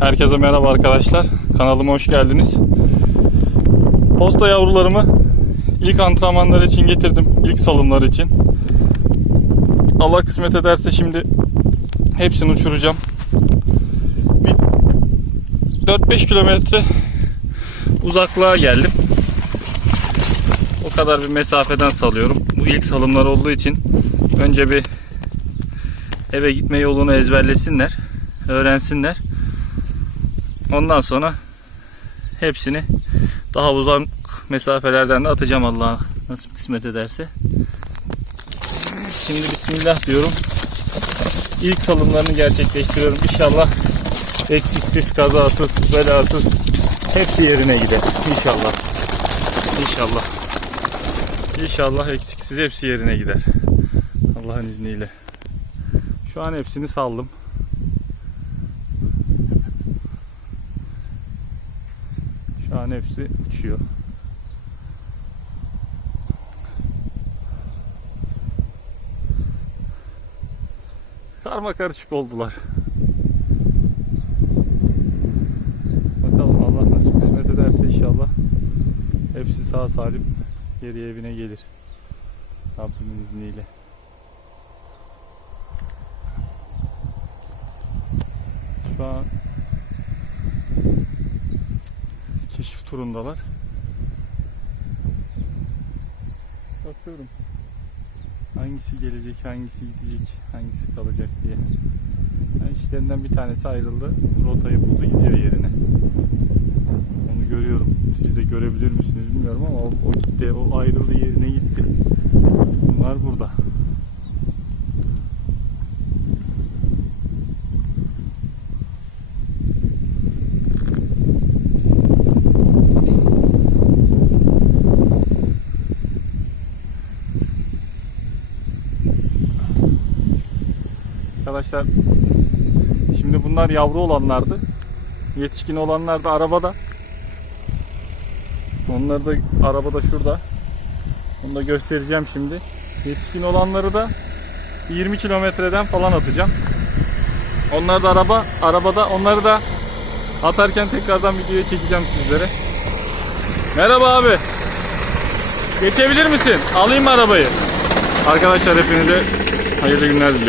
Herkese merhaba arkadaşlar. Kanalıma hoş geldiniz. Posta yavrularımı ilk antrenmanlar için getirdim. İlk salımlar için. Allah kısmet ederse şimdi hepsini uçuracağım. Bir 4-5 kilometre uzaklığa geldim. O kadar bir mesafeden salıyorum. Bu ilk salımlar olduğu için önce bir eve gitme yolunu ezberlesinler, öğrensinler. Ondan sonra hepsini daha uzak mesafelerden de atacağım Allah nasip kısmet ederse. Şimdi bismillah diyorum. İlk salımlarını gerçekleştiriyorum. İnşallah eksiksiz, kazasız, belasız hepsi yerine gider. İnşallah. İnşallah. İnşallah eksiksiz hepsi yerine gider. Allah'ın izniyle. Şu an hepsini saldım. Şu hepsi uçuyor. Karma karışık oldular. Bakalım Allah nasip kısmet ederse inşallah hepsi sağ salim geri evine gelir. Rabbimin izniyle. Şu an turundalar. Bakıyorum. Hangisi gelecek, hangisi gidecek, hangisi kalacak diye. Yani işlerinden bir tanesi ayrıldı. Rotayı buldu gidiyor yerine. Onu görüyorum. Siz de görebilir misiniz bilmiyorum ama o, o gitti. O ayrıldı yerine gitti. Bunlar burada. Arkadaşlar şimdi bunlar yavru olanlardı. Yetişkin olanlar da arabada. Onları da arabada şurada. Onu da göstereceğim şimdi. Yetişkin olanları da 20 kilometreden falan atacağım. Onlar da araba arabada. Onları da atarken tekrardan videoya çekeceğim sizlere. Merhaba abi. Geçebilir misin? Alayım mı arabayı? Arkadaşlar hepinize hayırlı günler diliyorum.